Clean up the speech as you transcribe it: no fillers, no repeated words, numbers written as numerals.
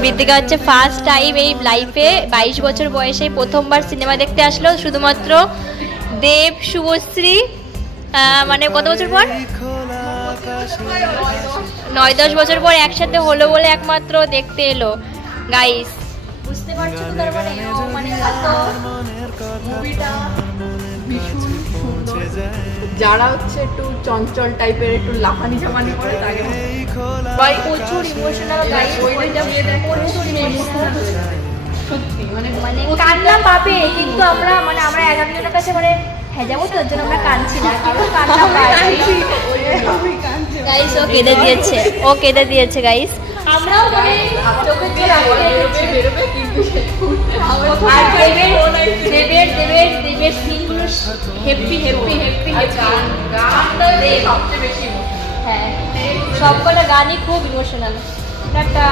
বৃদ্ধিকা হচ্ছে first time এই লাইফে 22 বছর বয়সে প্রথমবার সিনেমা দেখতে আসলো, শুধুমাত্র দেব শুভশ্রী মানে কত বছর পর, 9-10 বছর পর একসাথে হলো বলে একমাত্র দেখতে এলো। গাইস বুঝতে পারছো তো, তার মানে ও মানে কত মুভিটা ভীষণ সুন্দর। যারা হচ্ছে একটু চঞ্চল টাইপের, একটু লাফানি ঝাপানি করে তাকে ভাই প্রচুর ইমোশনাল গাইস, ওইটা প্রচুর ইমোশনাল সত্যি মানে মানে কান্না পাবে, কিন্তু আমরা মানে আমরা 11 জনের কাছে মানে হ্যাঁ যাবো তো, ওর জন্য আমরা কাঁদছি না, কিন্তু কান্না পাই। গাইস ও কেঁদে দিয়েছে, ও কেঁদে দিয়েছে গাইস, আমরাও মানে চোখের জল আটকে রেখেছি। বেরোবে কিন্তু আর দেবের সিনগুলো হেপি হেপি হেপি গানটা সবচেয়ে বেশি হ্যাঁ, সবকটা গানই খুব ইমোশনাল। একটা